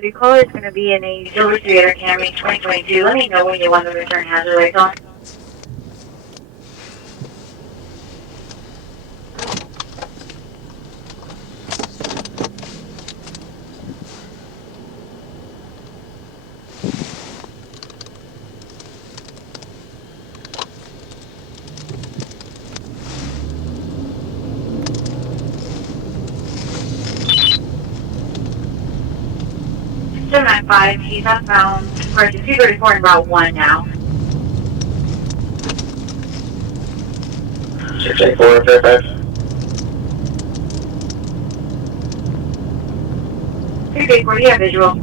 The call is going to be in a Silver Theater Camry 2022. Let me know when you want to return hazard lights on. Seven nine five. He's outbound for 234 and Route 1 now. 684, Fairfax. 684, you have visual.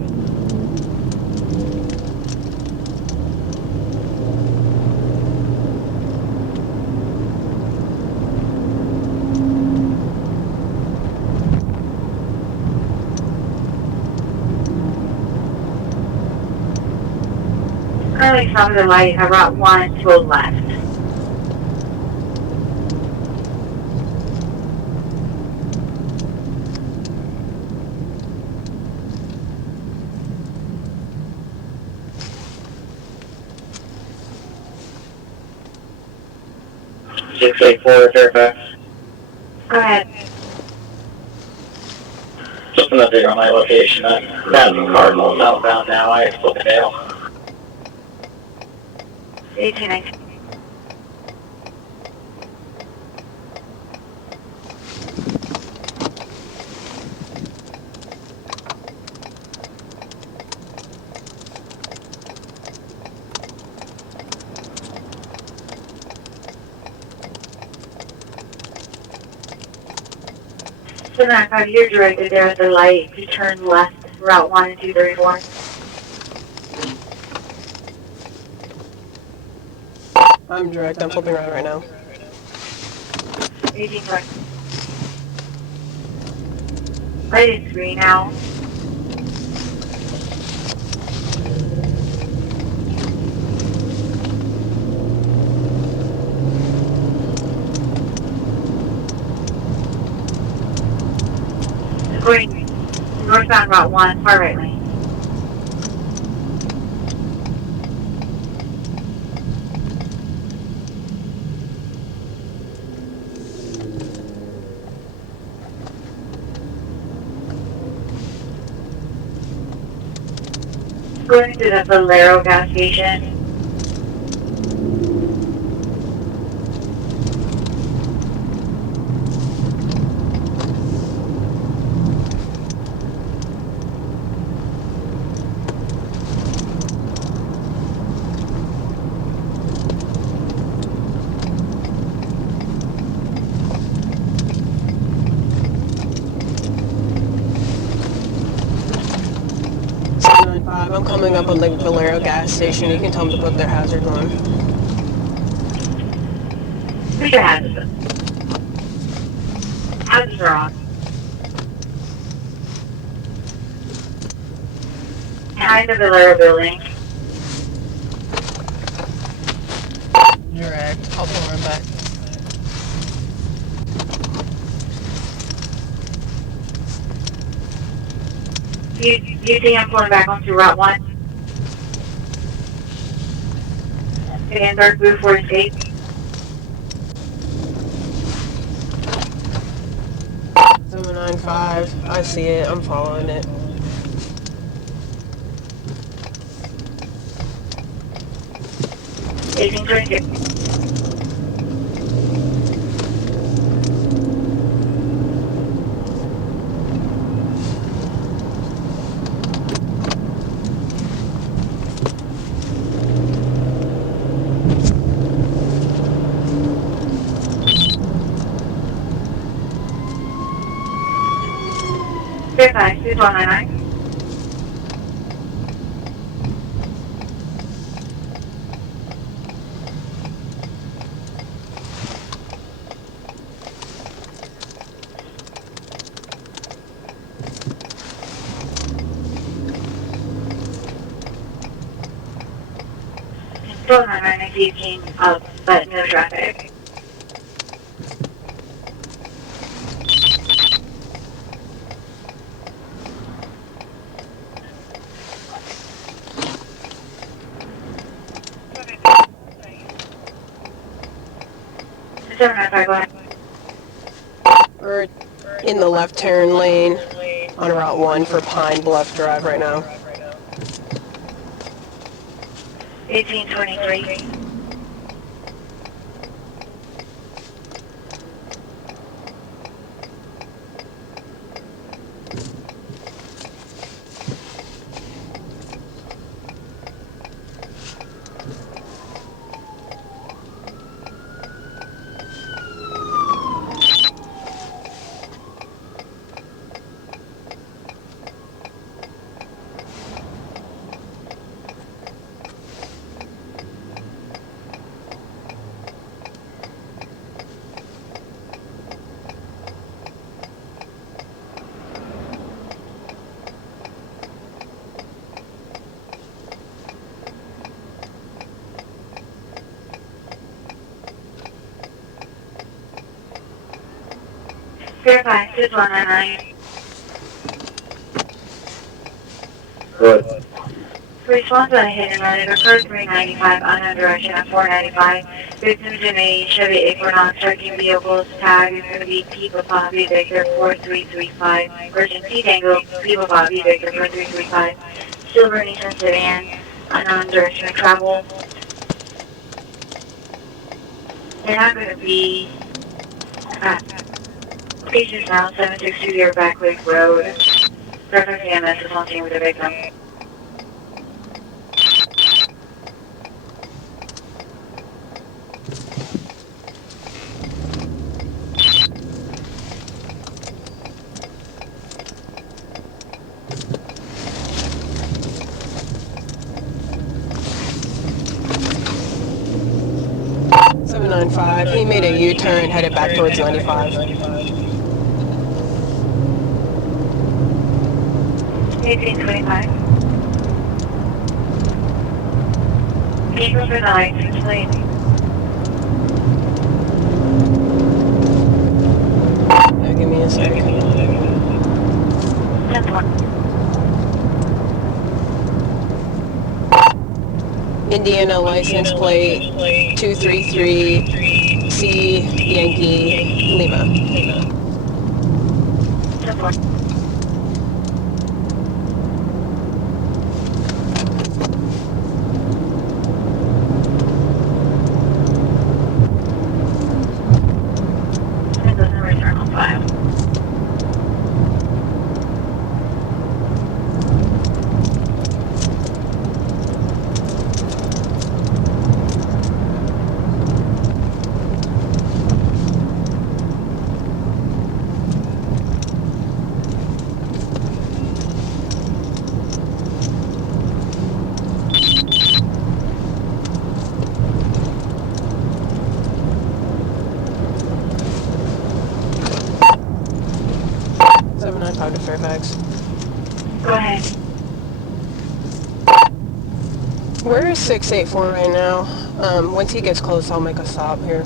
Currently stopping the light at Route 1 to the left. Six eight four, Fairfax. Go ahead. Just an update on my location. I'm passing Cardinal southbound now. I split the tail. 1819. Seven nine five, you're directed there at the light to turn left, Route 1 and 234. I'm direct. I'm flipping around right now. 1820. Light is green now. Going northbound Route 1, far right lane. Going to the Valero gas station. I'm coming up on the Valero gas station. You can tell them to put their hazards on. Put your hazards on. Hazards are on. Behind the Valero building. Direct. I'll pull him back. You think I'm pulling back onto Route 1? Okay, and dark blue for escape. Seven 795. I see it. I'm following it. Aging 26. Fairfax, 2199. Still 99, 18 up, but no traffic. 795, go ahead. We're in the left turn lane on Route 1 for Pine Bluff Drive right now. 1823. Verify, 6199. Good. Response on a hit and run. It occurred 395 unknown direction at 495. Victims in a Chevy Equinox trucking vehicles. Tag is going to be People Bobby Victor 4335. Urgency Tango People Bobby Victor 4335. Silver Nissan sedan. Unknown direction of travel. They're not going to be Patients now 762 Deer Back Lake Road. Reference EMS is on scene with the victim. He made a U-turn, headed back towards 95. 1825. Keep over the license plate. Yeah, give me a second. 10-4. Indiana license plate 233 C Yankee Lima. 10-4. And those numbers are on file. To Fairfax. Go ahead. We're 684 right now. Once he gets close, I'll make a stop here.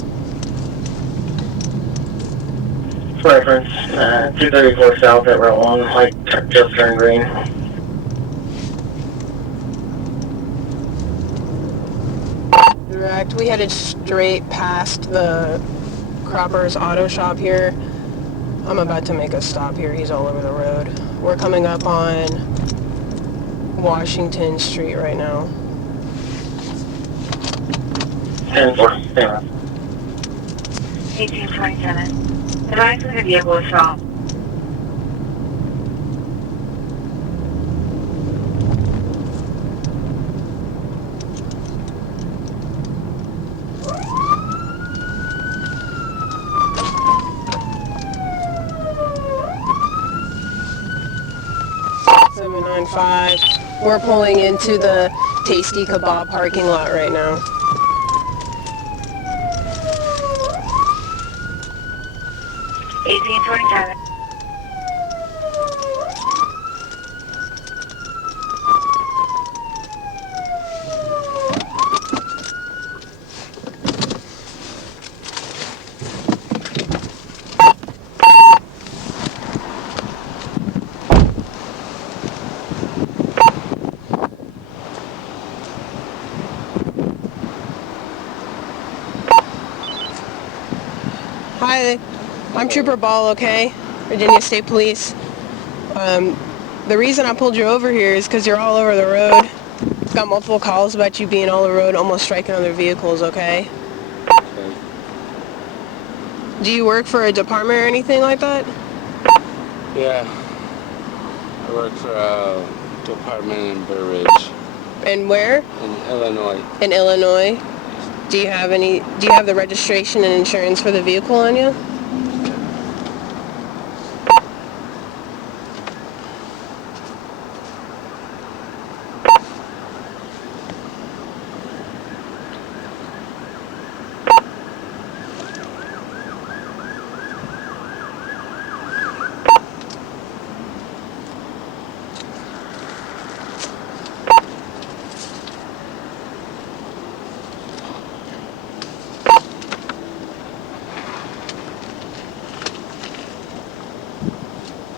Reference, 234 south at Route 1, like just turned green. Direct. We headed straight past the Cropper's Auto Shop here. I'm about to make a stop here. He's all over the road. We're coming up on Washington Street right now. 10-4, stay around. 1827. Advise when the vehicle is stopped. We're pulling into the Tasty Kebab parking lot right now. Eighteen 27. Hi, I'm Trooper Ball, okay? Virginia State Police. The reason I pulled you over here is because you're all over the road. Got multiple calls about you being all over the road, almost striking other vehicles, okay? Okay. Do you work for a department or anything like that? Yeah. I work for a department in Burr, And where? in Illinois. In Illinois. Do you have the registration and insurance for the vehicle on you?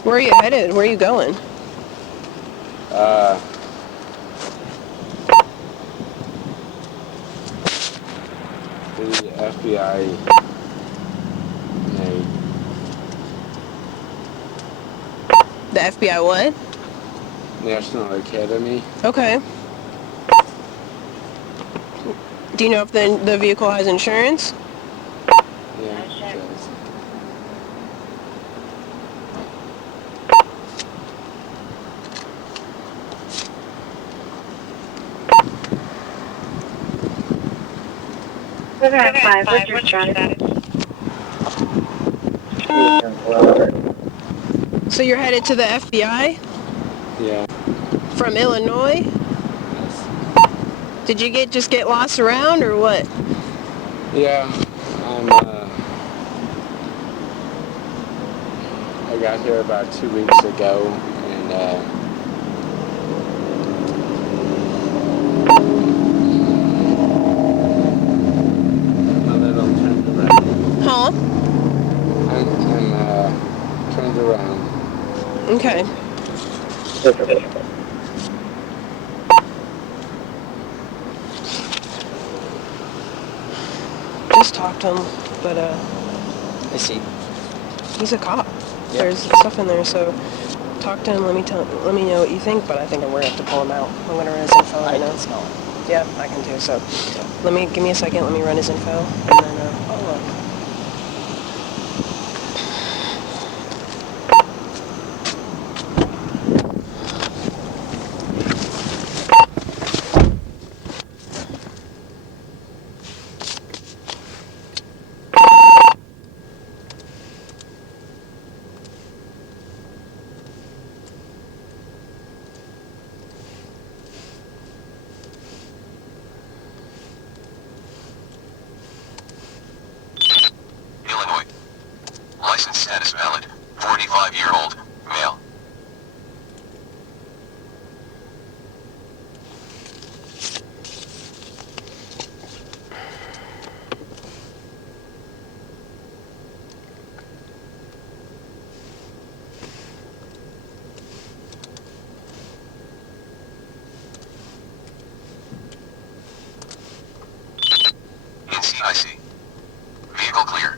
Where are you headed? Where are you going? The FBI made The FBI what? National Academy. Okay. Do you know if the vehicle has insurance? Yeah, it does. Program 5, what's your status? So you're headed to the FBI Yeah. from Illinois? Yes. Did you just get lost around or what? Yeah. I got here about 2 weeks ago, and my little turned around. Huh? I'm turned around. Okay. Just talk to him, but I see. he's a cop. Yep. There's stuff in there, so talk to him. Let me know what you think. But I think we're gonna have to pull him out. I'm gonna run his info I right now. can smell it. Yeah, I can too. So give me a second. Let me run his info, and then Oh, look. Illinois. License status valid. 45-year-old, male. In CIC. Vehicle clear.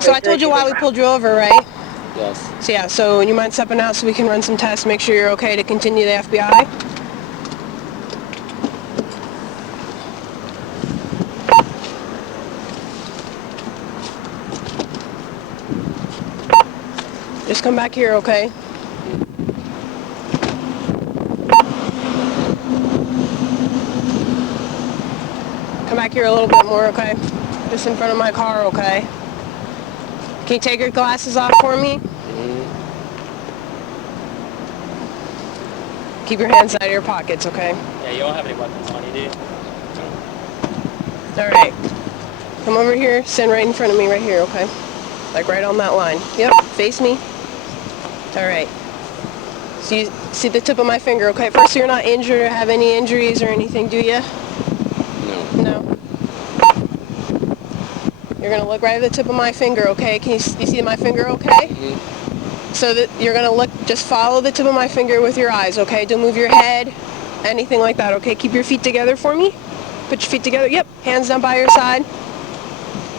So I told you why we pulled you over, right? Yes. So yeah. So you mind stepping out so we can run some tests, make sure you're okay to continue the FBI? Just come back here, okay? Come back here a little bit more, okay? Just in front of my car, okay? Can you take your glasses off for me? Keep your hands out of your pockets, okay? Yeah, you don't have any weapons on you, do you? All right. Come over here, stand right in front of me right here, okay? Like right on that line. Yep, face me. Alright. So you see the tip of my finger, okay? First, you're not injured or have any injuries or anything, do you? No. No. You're going to look right at the tip of my finger, okay? Can you see my finger okay? Mm-hmm. So that you're going to look, just follow the tip of my finger with your eyes, okay? Don't move your head, anything like that, okay? Keep your feet together for me. Put your feet together. Yep, hands down by your side.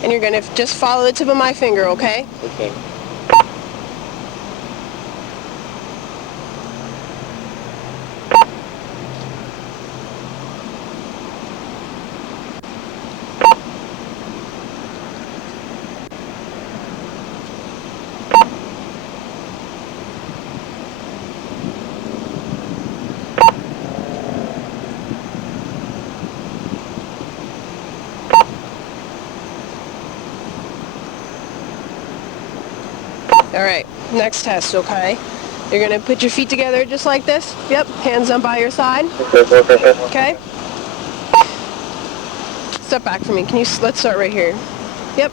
And you're going to just follow the tip of my finger, okay? Okay. Alright, next test, okay? You're going to put your feet together just like this. Yep, hands down by your side. Okay? Step back for me. Let's start right here. Yep.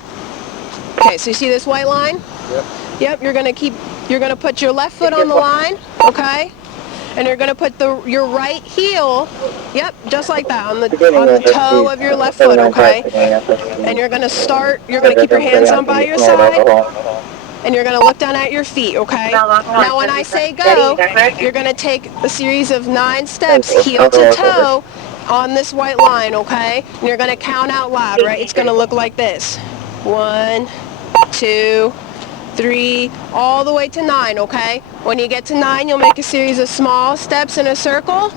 Okay, so you see this white line? Yep. Yep, you're going to put your left foot on the line, okay? And you're going to put your right heel, yep, just like that, on the toe of your left foot, okay? And you're going to keep your hands down by your side, and you're going to look down at your feet, okay? Now when I say go, you're going to take a series of 9 steps, heel to toe, on this white line, okay? And you're going to count out loud, right? It's going to look like this. 1, 2, 3, all the way to 9, okay? When you get to 9, you'll make a series of small steps in a circle,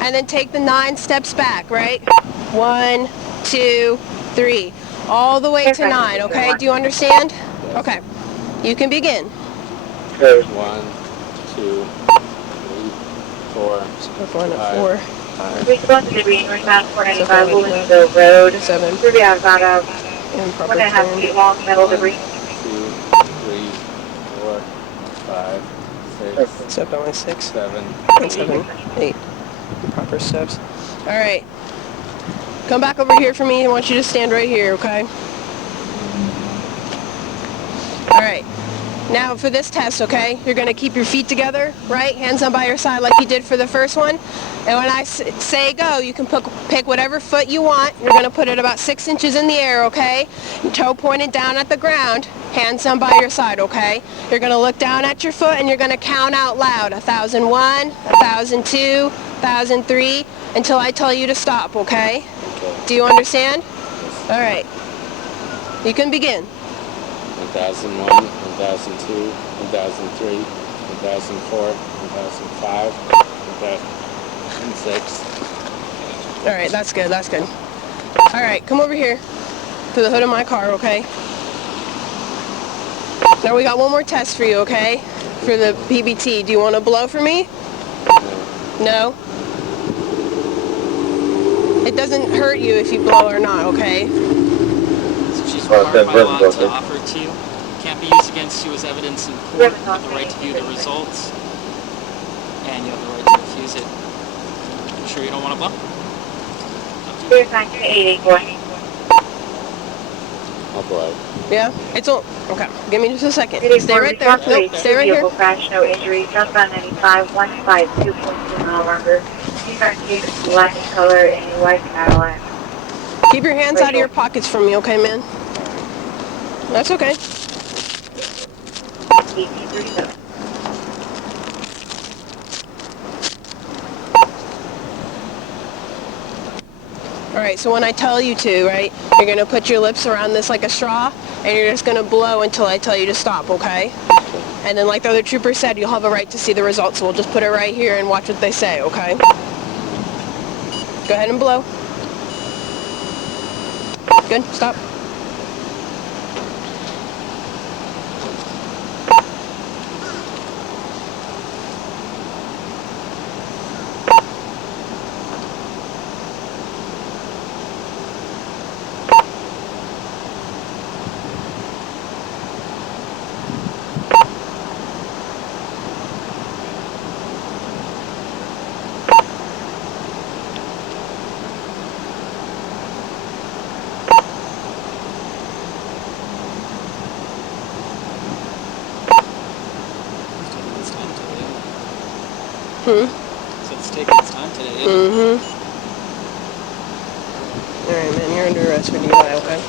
and then take the 9 steps back, right? 1, 2, 3, all the way to 9, okay? Do you understand? Okay. You can begin. 1, 2, 3, 4, 4, 5, Response to the green, northbound 495, Williamsville Road. 7, Through the about improper 1.5 turn. feet long, metal debris. 2, 3, 4, 5, 6, Step only 6, 7, 7, 8. Improper steps. Alright. Come back over here for me. I want you to stand right here, okay? Alright. Now for this test, okay? You're going to keep your feet together, right? Hands on by your side like you did for the first one. And when I say go, you can pick whatever foot you want. You're going to put it about 6 inches in the air, okay? Toe pointed down at the ground. Hands down by your side, okay? You're going to look down at your foot and you're going to count out loud. 1,001, 1,002, 1,003, until I tell you to stop, okay? Do you understand? All right. You can begin. 1001, 1002, 1003, 1004, 1005, 1006. All right, that's good, that's good. All right, come over here to the hood of my car, okay? Now we got one more test for you, okay? For the PBT. Do you want to blow for me? No? It doesn't hurt you if you blow or not, okay? So she's required by law to offer it to you. Can't be used against you as evidence in court. You have the right to view the results, and you have the right to refuse it. You sure you don't want to blow? Clear sign to 884. I'll blow. Yeah? It's all... Okay, give me just a second. 884, Stay right there. Nope, stay right here. Vehicle crash, no injuries. Southbound 95, 152.2 mile marker. T-card black in color and white Cadillac. Keep your hands out of your pockets from me, okay, man? That's okay. 1837. Alright, so when I tell you to, right, you're going to put your lips around this like a straw, and you're just going to blow until I tell you to stop, okay? And then like the other trooper said, you'll have a right to see the results, so we'll just put it right here and watch what they say, okay? Go ahead and blow. Good, stop. So it's taking its time today, isn't it? Alright, man, you're under arrest for DUI, okay?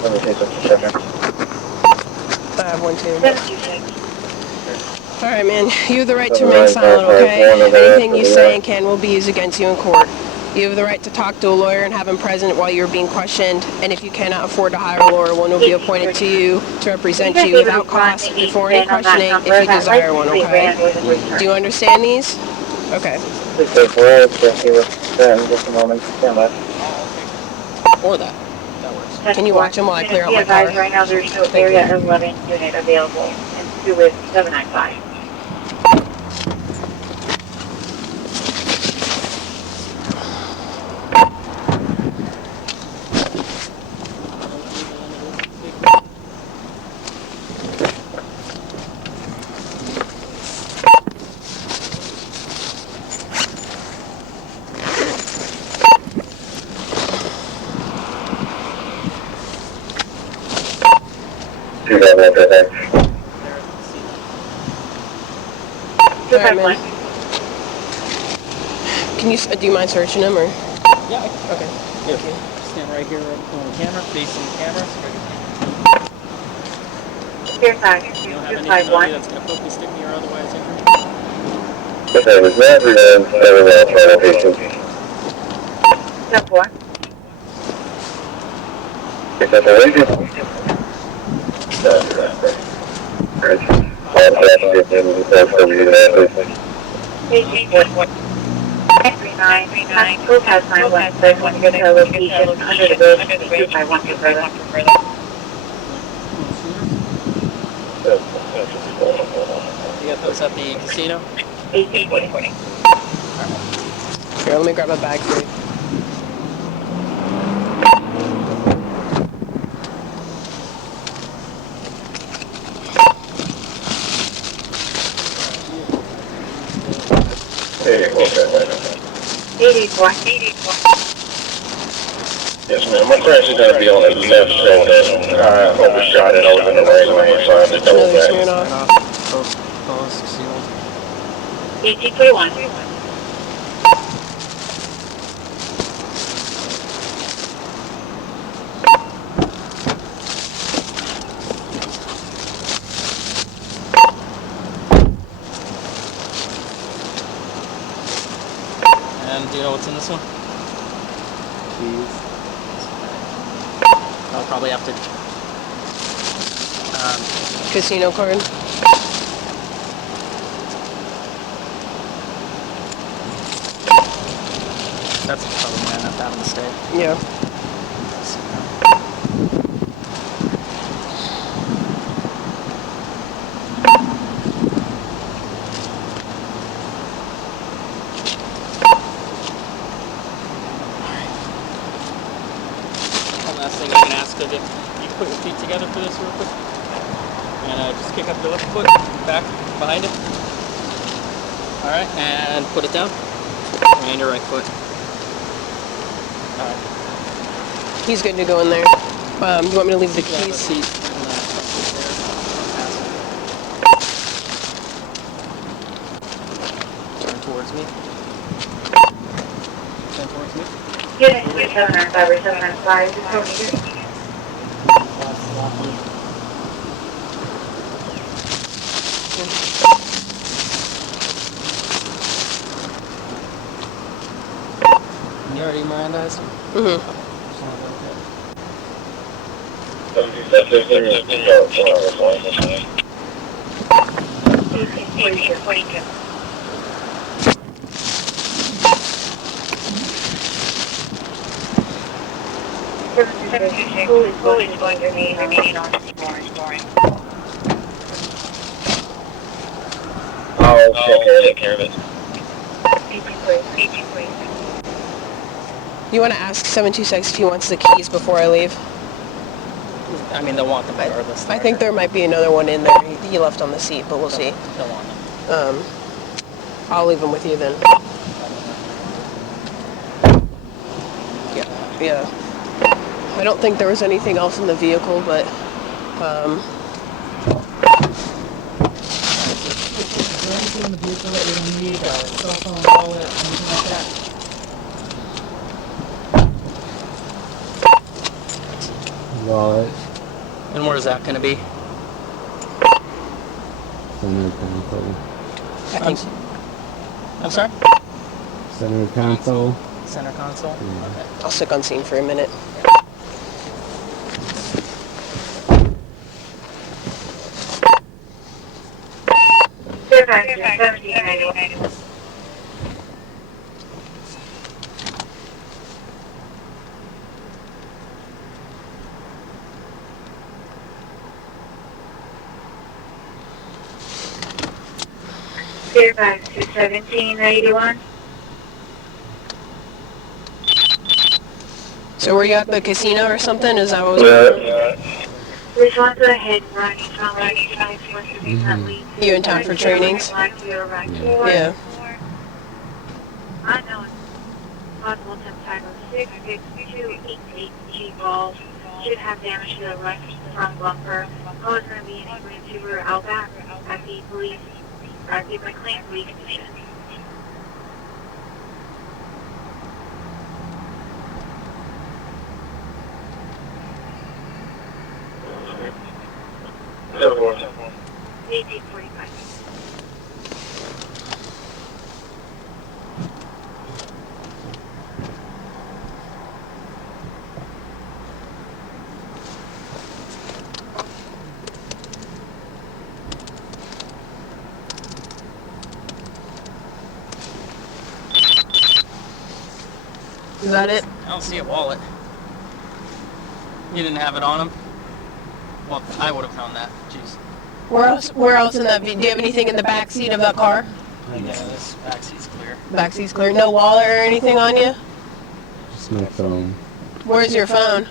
Let me take a second. I have one too. 726. Alright, man, you have the right to remain silent, okay? Anything you say and can will be used against you in court. You have the right to talk to a lawyer and have him present while you're being questioned, and if you cannot afford to hire a lawyer, one will be appointed to you to represent you without cost before any questioning if you desire one, okay? Do you understand these? Okay. Please take words if he was in just a moment. Stand by. Or that. That works. Can you watch him while I clear out my car? Right now there's no area 11 unit available, and 2 is 795. Alright, man. Can you, do you mind searching him, or? Yeah. Okay. Here. Stand right here on the camera, facing the camera. Clear side, You don't have anything on you 251. that's going to poke me, stick me, or otherwise injure me? Okay, was that location? 74. Is that the region? Group has 916 when you get to a location under the bridge, 251 for further. You got those at the casino? 1840. Here, let me grab a bag for you. Eighty-four. Yes, ma'am. My crash is going to be on the left shoulder. I overshot it. I was in the right lane, so I had to double Another back. smeared off. Closed, sealed. 1841. And do you know what's in this one? Keys. I'll probably have to... Casino card. That's probably going to have to have a mistake. Yeah. One last thing I'm going to ask of you. You put your feet together for this real quick. And just kick up your left foot, back, behind it. Alright, and put it down. And your right foot. Alright. He's good to go in there. You want me to leave the Grab a keys? seat and turn towards me. Turn towards me. Unit 795 or 795, just hold it. You already Mirandized? Mm-hmm. Who is going to remain on scoring? I'll take care of it. 18 please. You want to ask 726 if he wants the keys before I leave? I mean, they'll want them regardless. I think there might be another one in there. He left on the seat, but we'll see. They'll want them. I'll leave them with you then. Yeah. I don't think there was anything else in the vehicle, but Is there anything in the vehicle that you don't need? Cell phone, wallet, anything like that? Wallet. And where's that going to be? Center console. I think I'm sorry? Center console. Center console? Yeah. Okay. I'll stick on scene for a minute. Fairfax, 1791. Fairfax to 1791. So were you at the casino or something? Is that what was This one's a hit running from running wants to be friendly. You in town for trainings? Yeah. Unknown. Possible temp title 66288 G balls. Should have damage to the right front bumper. Cause going to be an ignorant tuber outback at the police. Active McLean police station. So forth. 1845. Is that it? I don't see a wallet. You didn't have it on him? Well, I would have known that. Jeez. Where else in that? Do you have anything in the back seat of that car? Yeah, this back seat's clear. Back seat's clear. No wallet or anything on you? Just my phone. Where's your phone?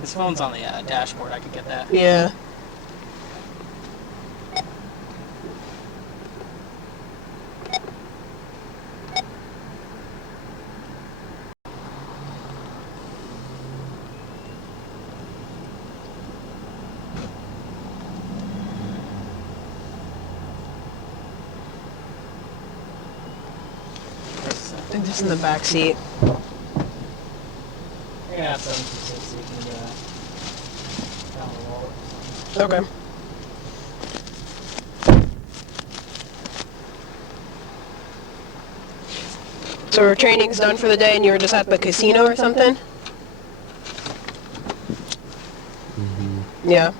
His phone's on the dashboard. I could get that. Yeah. I think this is in the back seat. You're gonna have 726 so you can found the wallet or something. Okay. So our training's done for the day and you were just at the casino or something? Yeah.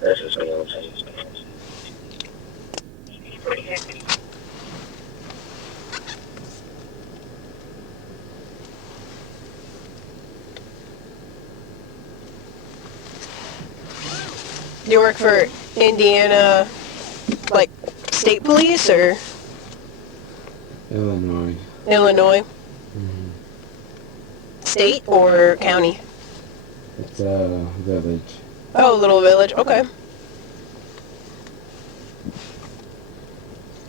That's just me. Do you work for Indiana, like, state police or Illinois. Illinois? State or county? It's a village. Oh, little village. Okay.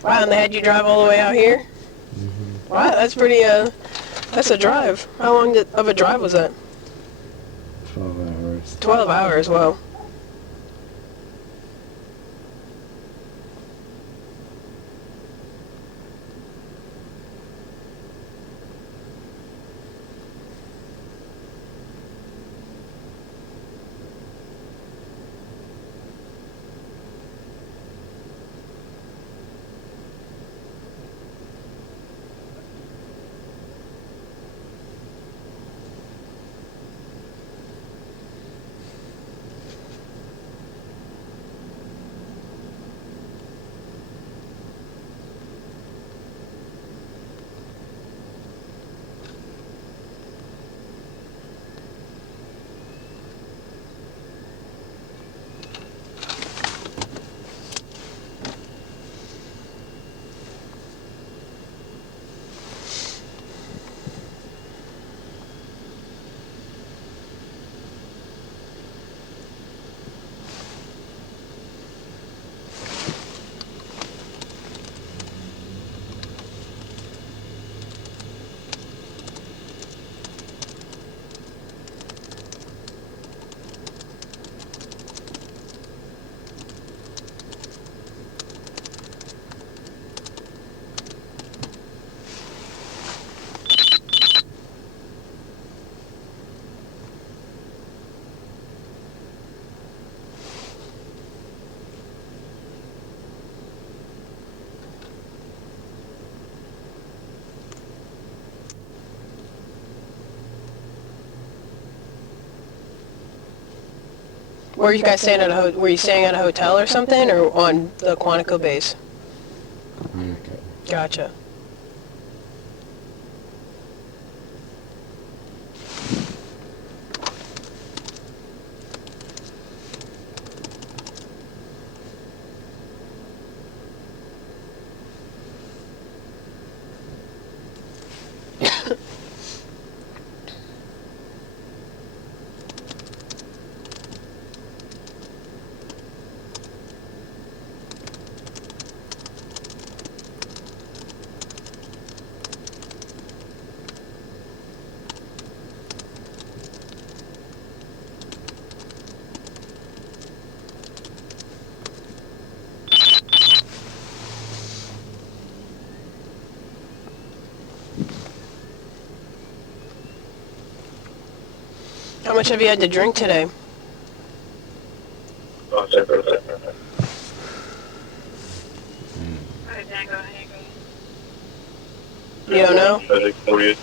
Wow, and they had you drive all the way out here? Wow, that's pretty, that's a drive. How long of a drive was that? 12 hours. 12 hours, wow. Were you guys staying at were you staying at a hotel or something, or on the Quantico base? Okay. Gotcha. How much have you had to drink today? I'll check for a second. You don't know? I think 48.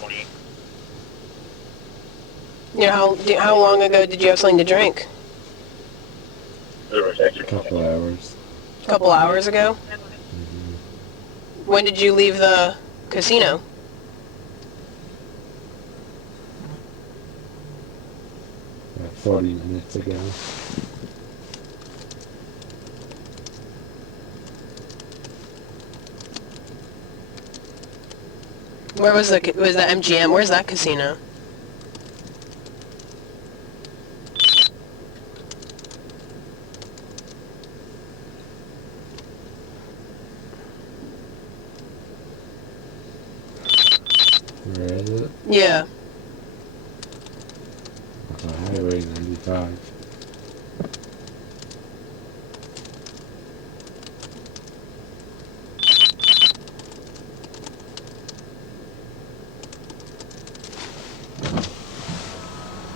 You know, how long ago did you have something to drink? A couple hours. A couple hours ago? When did you leave the casino? About 40 minutes ago. Where was the MGM? Where's that casino? Where is it? Yeah. Highway 95.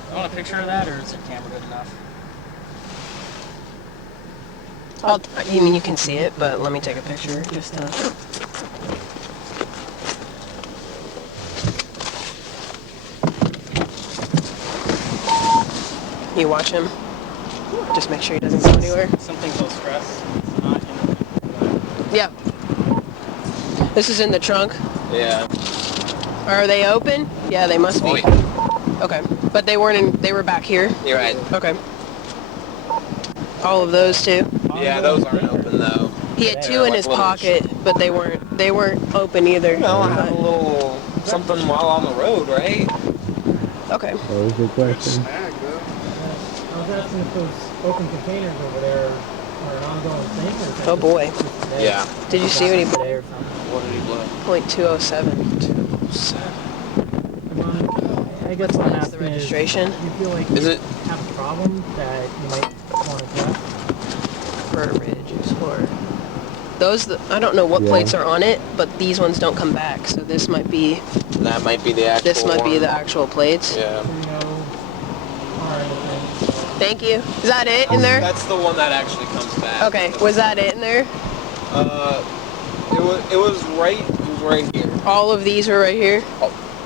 You want a picture of that, or is your camera good enough? You mean you can see it, but let me take a picture. Just You watch him. Just make sure he doesn't go anywhere. Something's low stress. It's not in Yeah. This is in the trunk. Yeah. Are they open? Yeah, they must be. Oh, yeah. Okay. But they weren't in, they were back here? You're right. Okay. All of those too? Yeah, those aren't open though. He had two in his pocket, but they weren't open either. No, I had a little something while on the road, right? Okay. What was your question? I was asking if those open containers over there are an ongoing thing, or is that Oh just boy. today? Yeah. Did you see what he Today or something? What did he blow? .207. I guess what I'm That's the asking registration. is, do you feel like Is you it? have a problem that you might want to address? Burr Ridge Explorer. Those, I don't know what Yeah. plates are on it, but these ones don't come back, so this might be That might be the actual one. the actual plates. Yeah. Do you know, or anything? Thank you. Is that it in there? That's the one that actually comes back. Okay, was that it in there? It was right here. All of these were right here?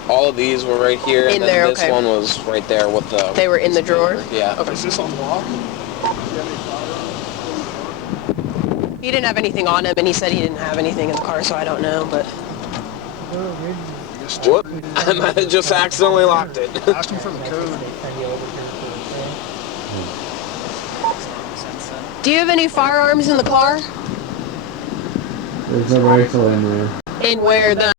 All of these were right here, In and then there, this okay. one was right there with the. They were in the drawer? Yeah. Okay. Is this unlocked? He didn't have anything on him, and he said he didn't have anything in the car, so I don't know, but... Burr Ridge Whoop! I might have just accidentally locked it. Asking for the code. Send you over here for the thing. Do you have any firearms in the car? There's a rifle in there. In where the...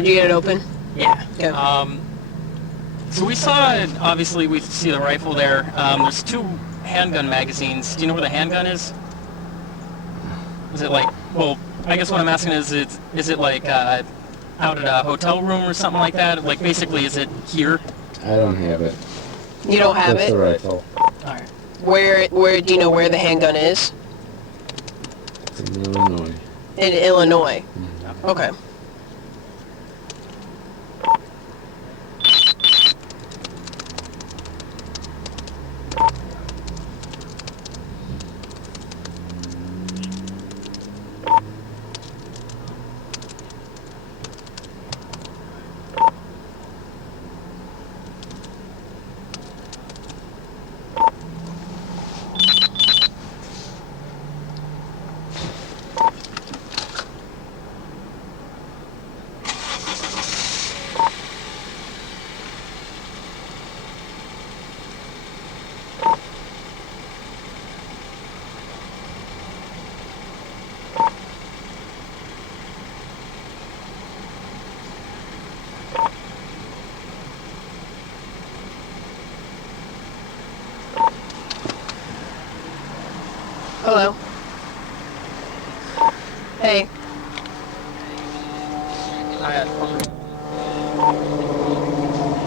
Did you get it open? Yeah. Yeah. So we saw, obviously we see the rifle there. There's 2 handgun magazines. Do you know where the handgun is? Is it like, well, I guess what I'm asking is it like out at a hotel room or something like that? Like basically, is it here? I don't have it. You don't have Just it? the rifle. Alright. Where do you know where the handgun is? It's in Illinois. In Illinois. Okay. Hello. Hey.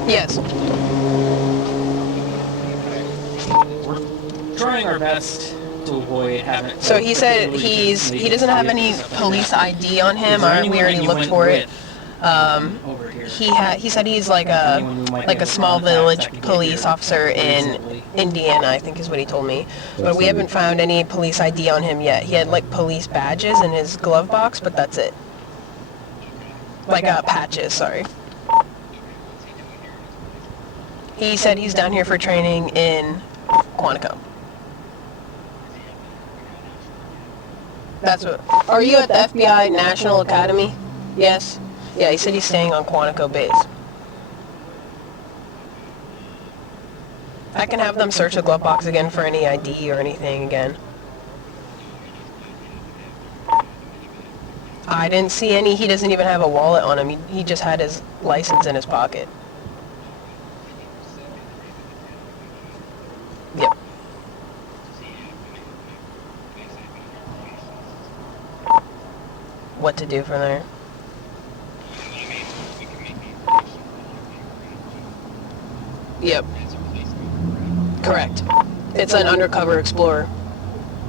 Yes. We're trying our best to avoid having it. So he said he doesn't have any police ID on him. We already looked for it. Over here. He said he's like a small village police officer in Indiana, I think is what he told me. But we haven't found any police ID on him yet. He had like police badges in his glove box, but that's it. Like patches, sorry. He said he's down here for training in Quantico. That's what. Are you at the FBI National Academy? Yes. Yeah, he said he's staying on Quantico base. I can have them search the glove box again for any ID or anything again. I didn't see any. He doesn't even have a wallet on him. He just had his license in his pocket. Yep. What to do from there? Yep. Correct. It's an undercover explorer.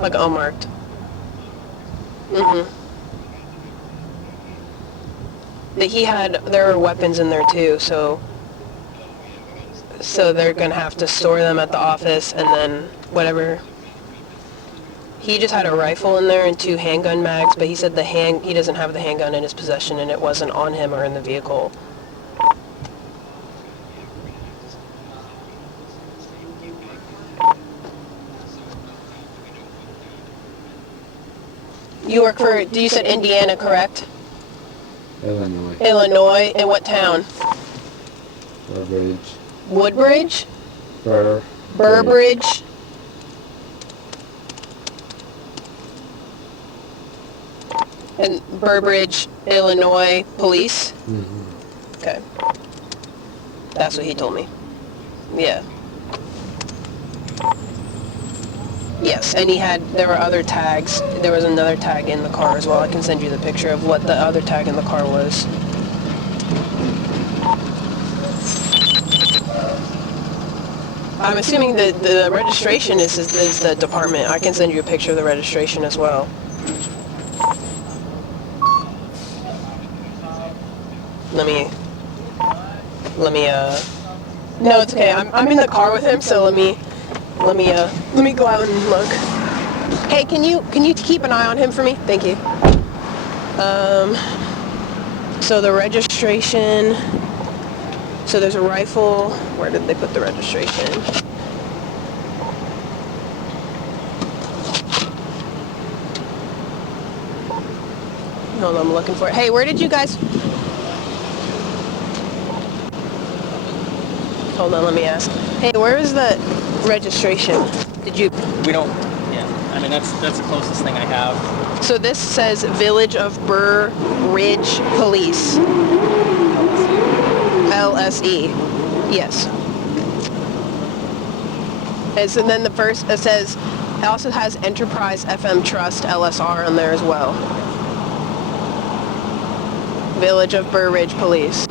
Like unmarked. There were weapons in there too, so they're gonna have to store them at the office and then whatever. He just had a rifle in there and 2 handgun mags, but he said he doesn't have the handgun in his possession and it wasn't on him or in the vehicle. You work for, you said Indiana, correct? Illinois. Illinois, in what town? Burbridge. Woodbridge? Burr. Burbridge? And Burbridge, Illinois Police? Okay. That's what he told me. Yeah. Yes, and there were other tags. There was another tag in the car as well. I can send you the picture of what the other tag in the car was. I'm assuming the registration is the department. I can send you a picture of the registration as well. Let me, no, it's okay. I'm in the car with him, so let me go out and look. Hey, can you keep an eye on him for me? Thank you. So the registration, so there's a rifle. Where did they put the registration? Hold on, I'm looking for it. Hey, where did you guys... Hold on, let me ask. Hey, where is the registration? Did you... We don't... Yeah, I mean, that's the closest thing I have. So this says Village of Burr Ridge Police. LSE. Yes. And then the first, it says, it also has Enterprise FM Trust LSR on there as well. Village of Burr Ridge Police.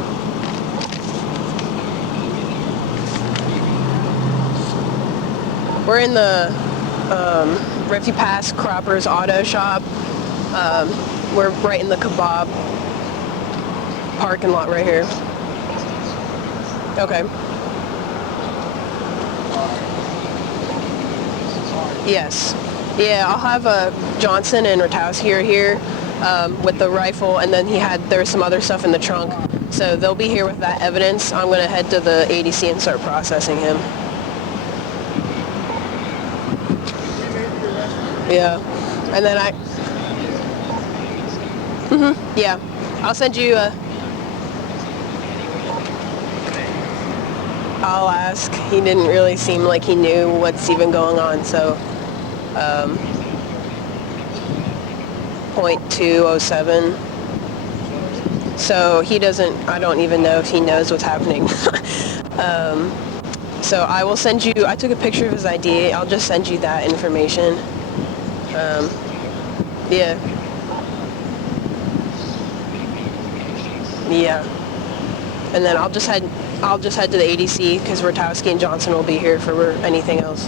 We're in the if you pass Cropper's Auto Shop, we're right in the kebab parking lot right here. Okay. Yes. Yeah, I'll have Johnson and Ratowski are here with the rifle, and then there's some other stuff in the trunk. So they'll be here with that evidence. I'm going to head to the ADC and start processing him. Yeah. And then yeah. I'll send you I'll ask. He didn't really seem like he knew what's even going on, so 0.207. So he doesn't, I don't even know if he knows what's happening. So I will send you, I took a picture of his ID. I'll just send you that information. Yeah. Yeah. And then I'll just head to the ADC because Ratowski and Johnson will be here for anything else.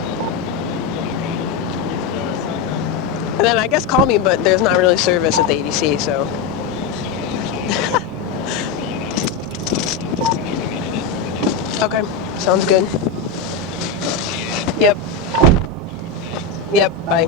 And then I guess call me, but there's not really service at the ADC, so. Okay, sounds good. Yep. Yep, bye.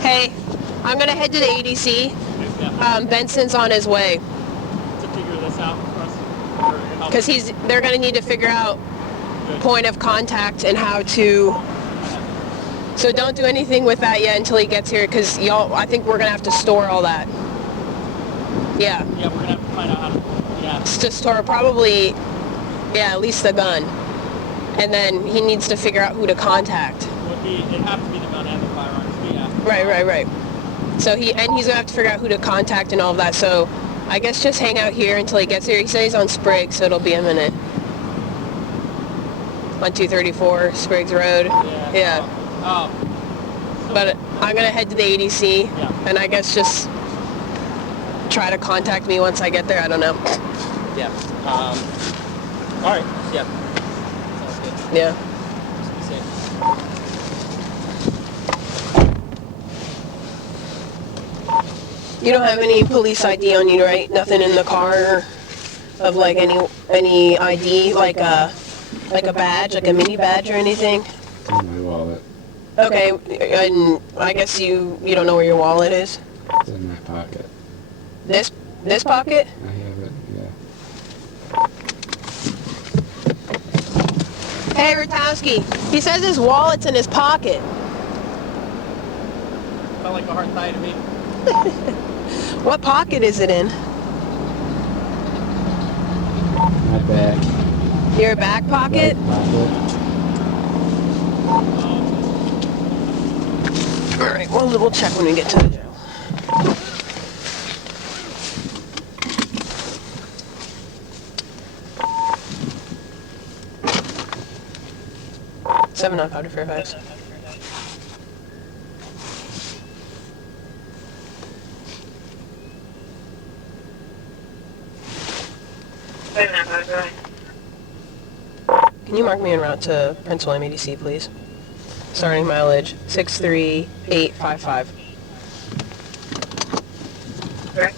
Hey, I'm gonna head to the ADC. Benson's on his way. To figure this out for us? Because they're gonna need to figure out point of contact and how to. So don't do anything with that yet until he gets here, because I think we're gonna have to store all that. Yeah. Yeah, we're gonna have to find out how to. Yeah. To store probably, yeah, at least the gun, and then he needs to figure out who to contact. It'd have to be the gun and the firearms, but yeah. Right. So he's gonna have to figure out who to contact and all of that. So I guess just hang out here until he gets here. He said he's on Spriggs, so it'll be a minute. On 234 Spriggs Road. Yeah. But I'm gonna head to the ADC, and I guess just try to contact me once I get there. I don't know. Yeah. All right. Yeah. Sounds good. Yeah. Just be safe. You don't have any police ID on you, right? Nothing in the car of like any ID, like a badge, like a mini badge or anything? It's in my wallet. Okay, and I guess you don't know where your wallet is? It's in my pocket. This pocket? I have it, yeah. Hey, Ratowski, he says his wallet's in his pocket. Felt like a hard thigh to me. What pocket is it in? My back. Your back pocket? Alright, well, we'll check when we get to the jail. Seven on powder Fairfax. Can you mark me en route to Prince William ADC, please? Starting mileage 63855. Correct.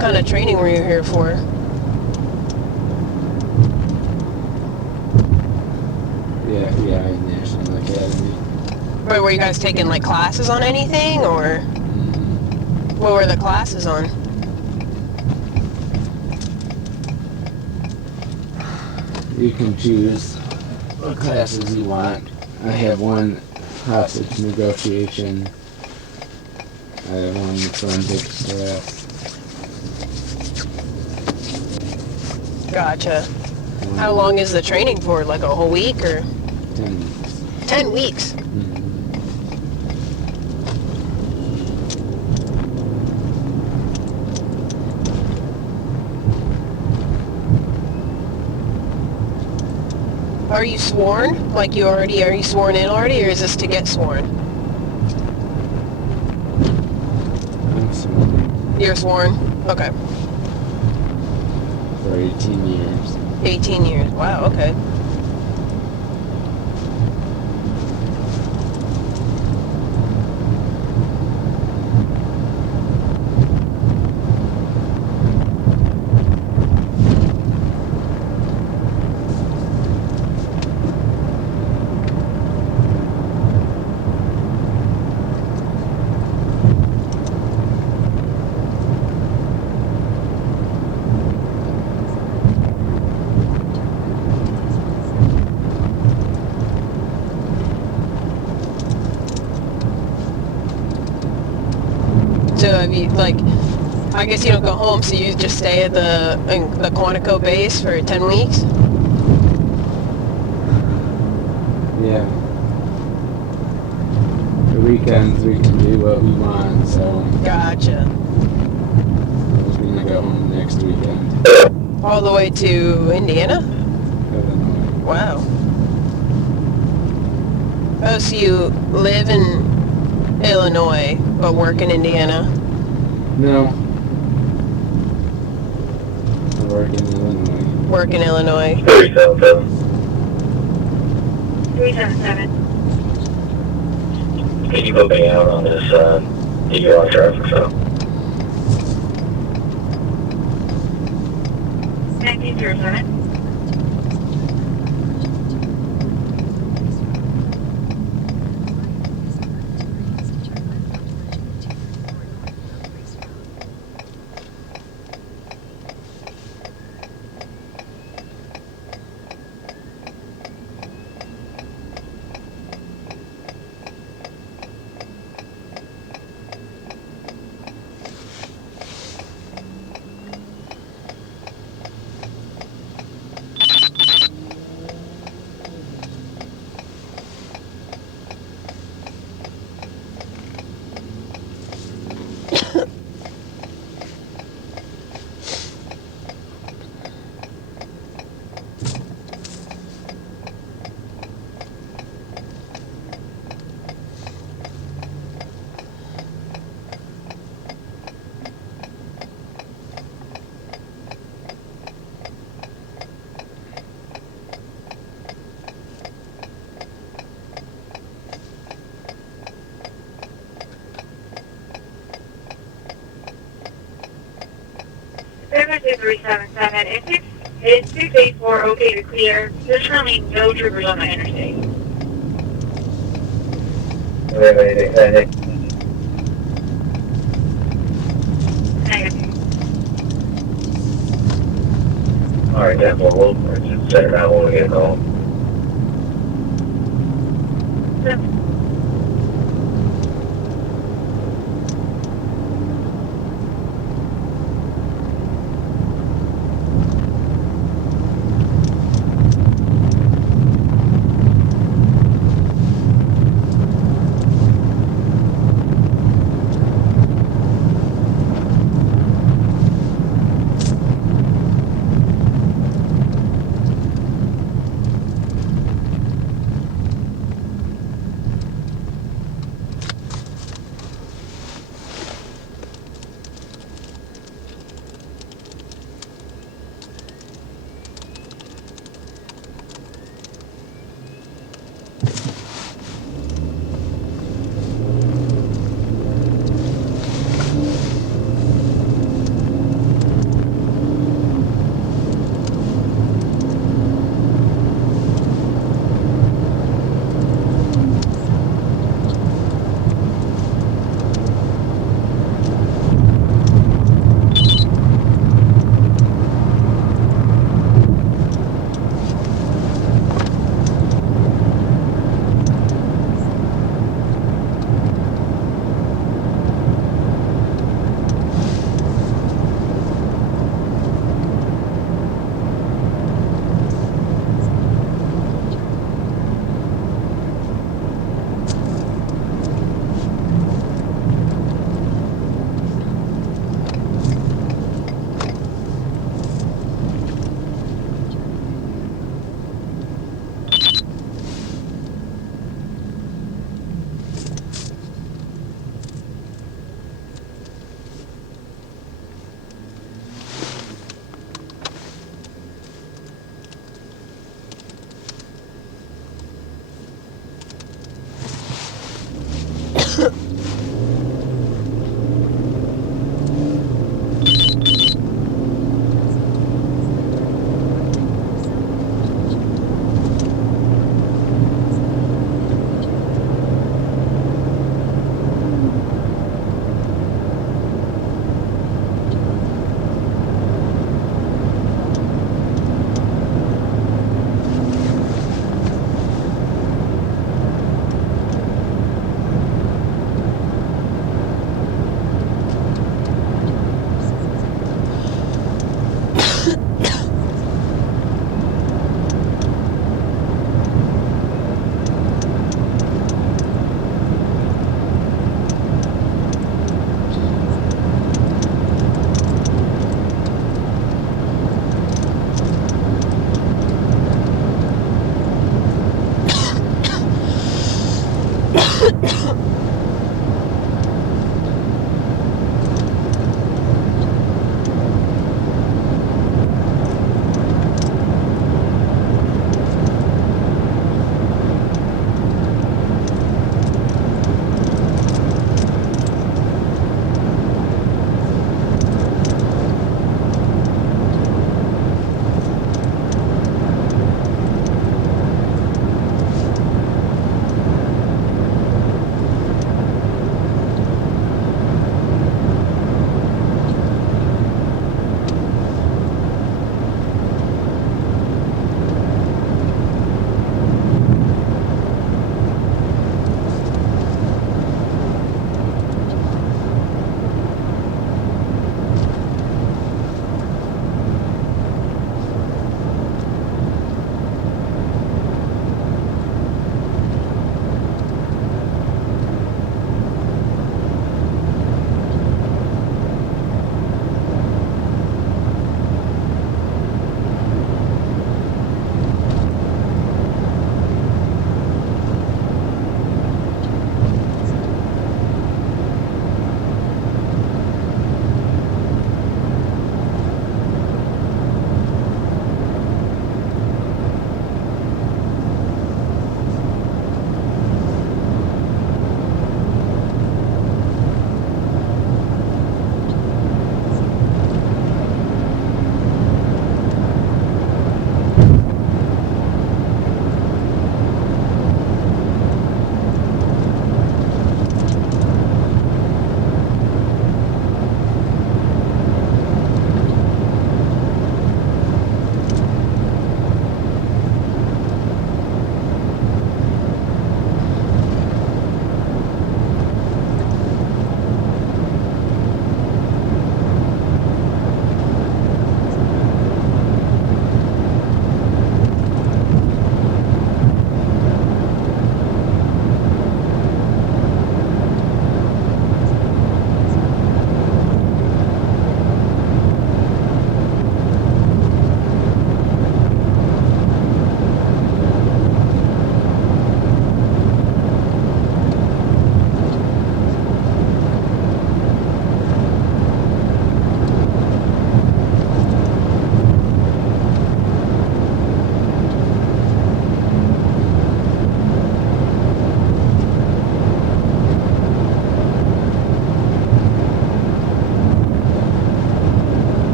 What kind of training were you here for? Yeah, National Academy. Wait, were you guys taking like classes on anything, or what were the classes on? You can choose what classes you want. I have one hostage negotiation. I have one forensics class. Gotcha. How long is the training for? Like a whole week or? 10 weeks. 10 weeks? Are you sworn? Like are you sworn in already, or is this to get sworn? I'm sworn. You're sworn? Okay. For 18 years. 18 years. Wow, okay. So have you, like, I guess you don't go home, so you just stay at the Quantico base for 10 weeks? Yeah. The weekends we can do what we want, so Gotcha. we're gonna go home next weekend. All the way to Indiana? Illinois. Wow. Oh, so you live in Illinois, but work in Indiana? No. I work in Illinois. Work in Illinois. 377. 377. Can you put me out on this DUI traffic stop? 1907. Service 377. It's 684, okay to clear. There's currently no troopers on the interstate. Do we have anything pending? Negative. Alright, then we'll just set it out when we get home.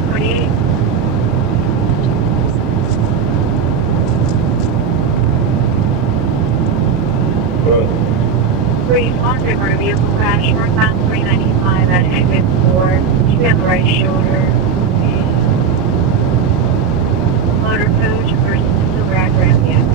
1448. Respond to a vehicle crash northbound 395 at exit 4. Should be on the right shoulder. Motor coach versus silver around the exit.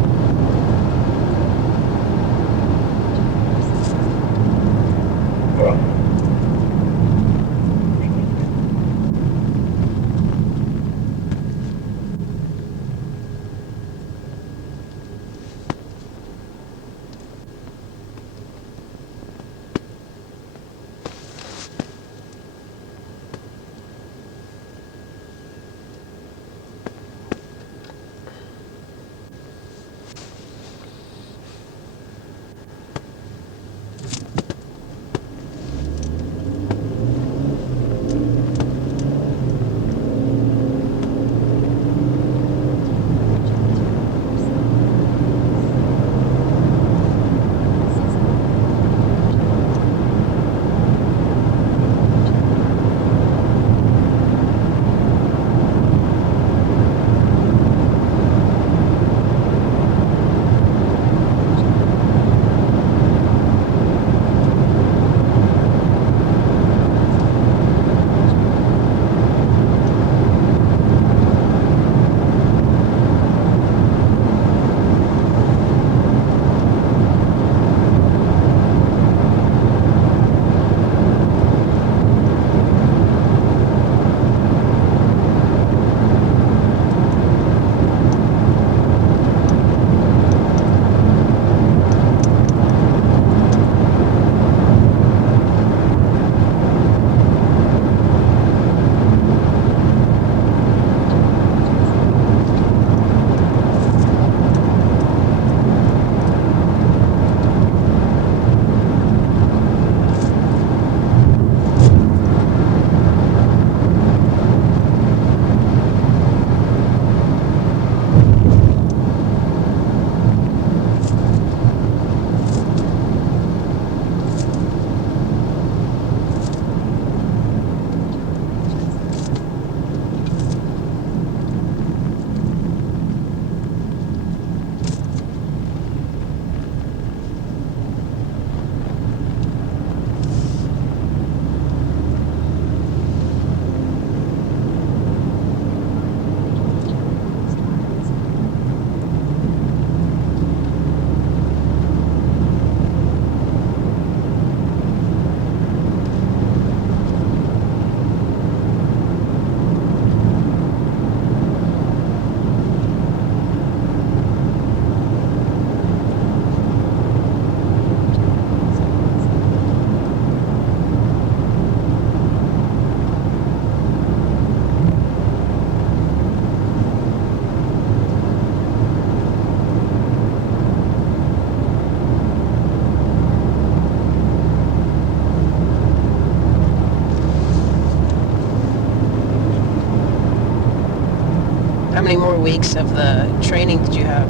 How many more weeks of the training did you have?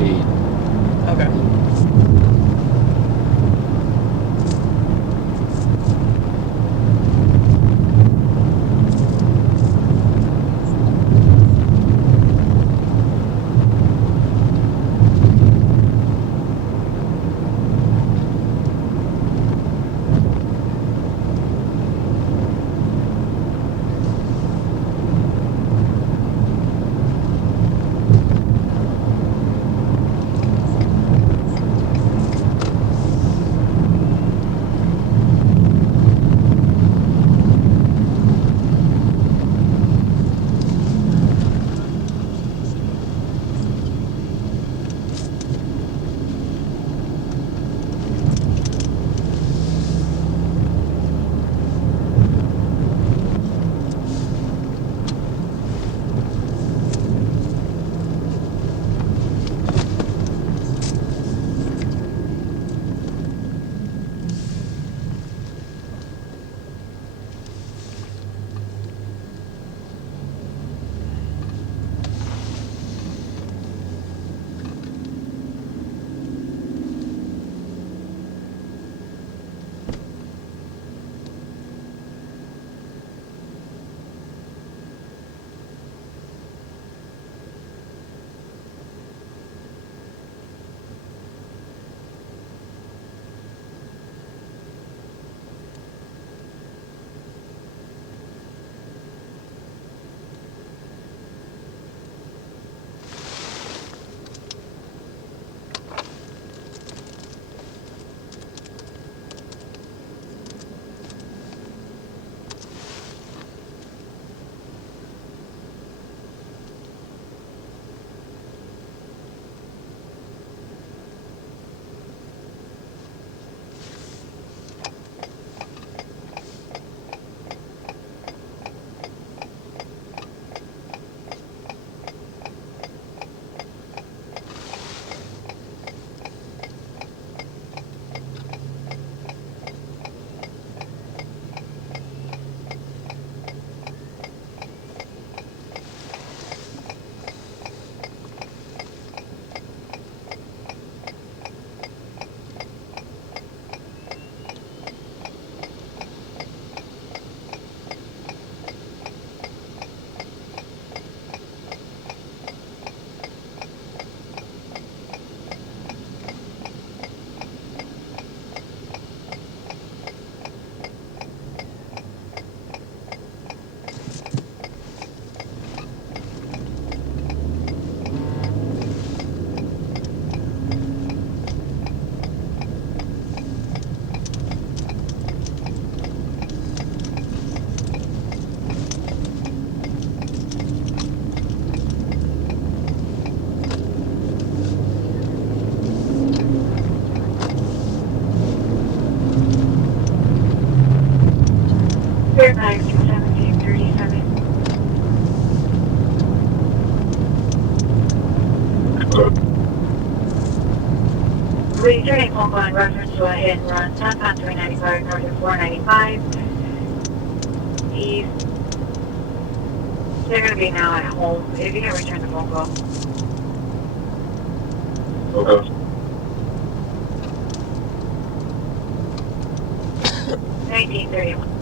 8. Okay. returning phone call in reference to a hit and run, southbound 395 north of 495 east. They're going to be now at home. If you can return the phone call. Okay. 1931.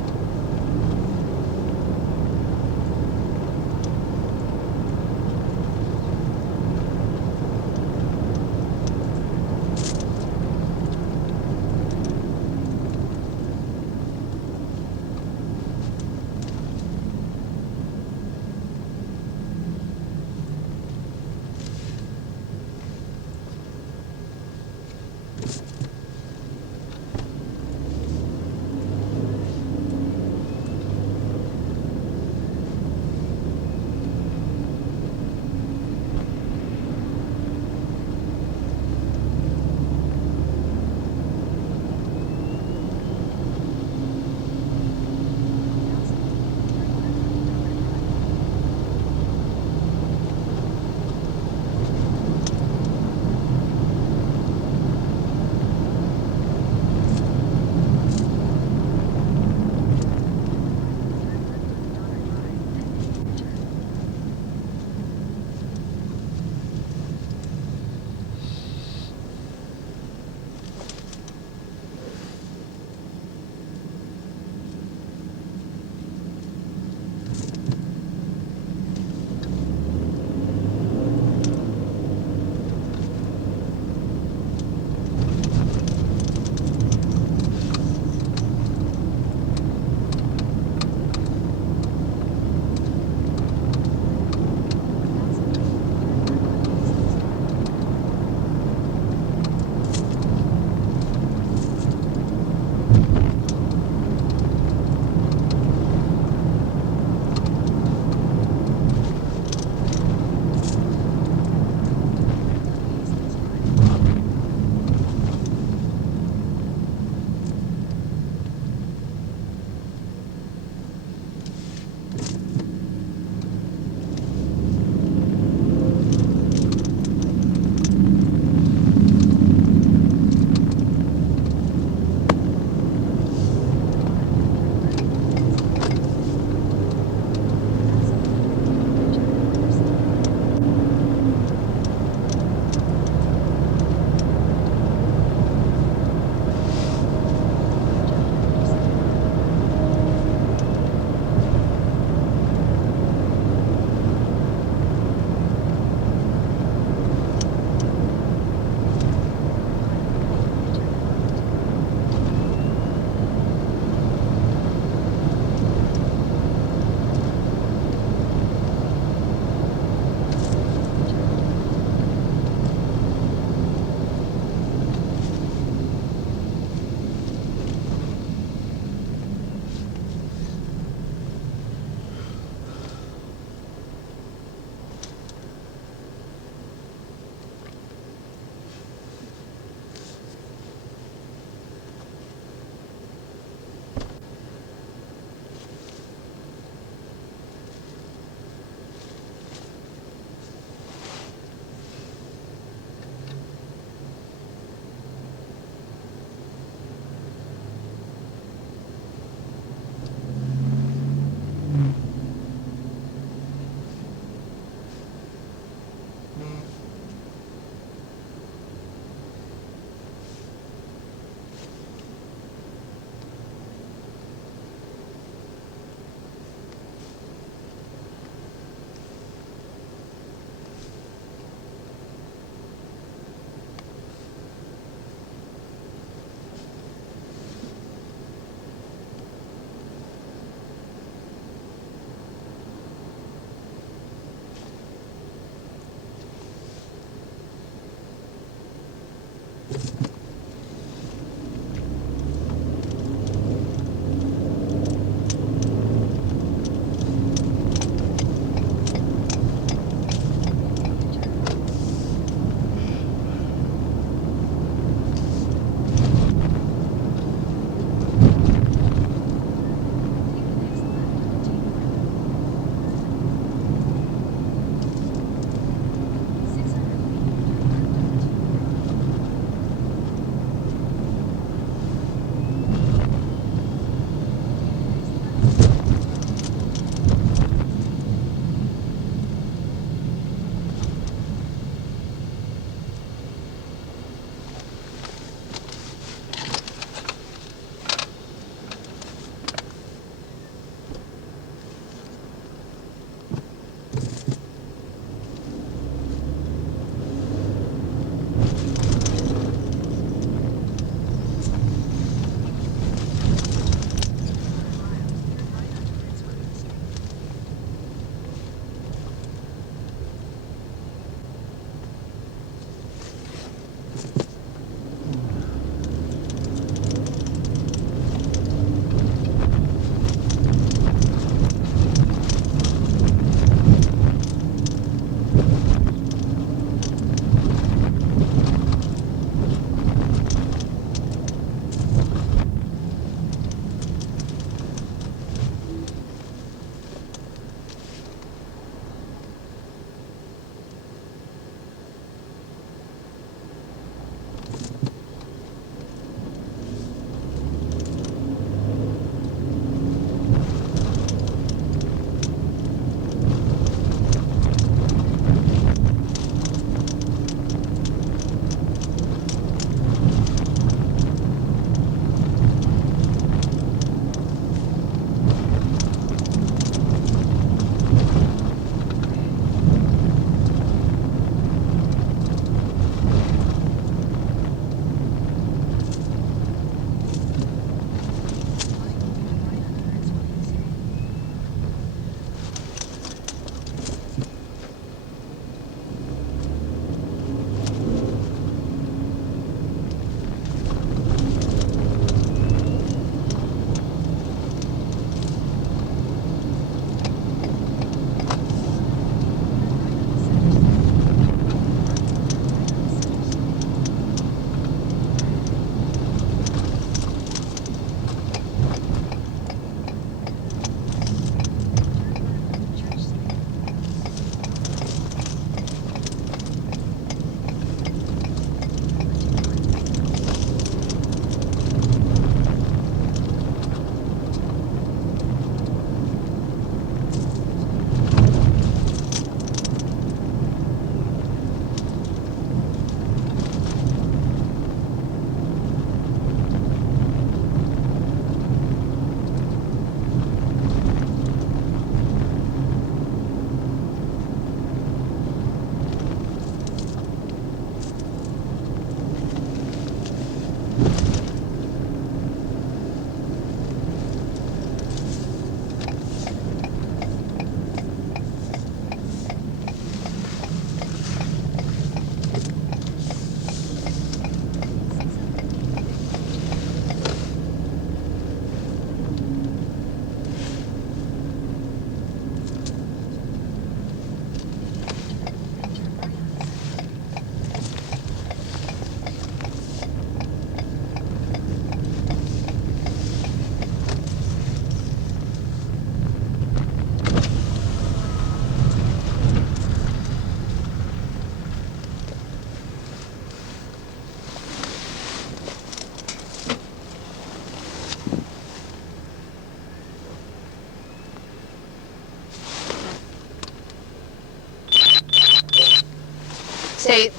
State.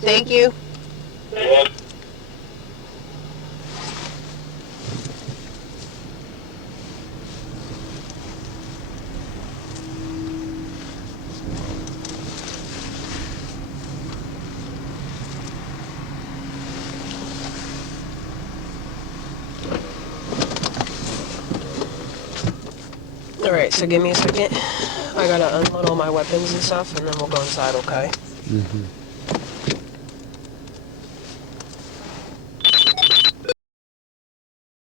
Thank you. Alright, so give me a second. I gotta unload all my weapons and stuff, and then we'll go inside, okay? Mm-hmm.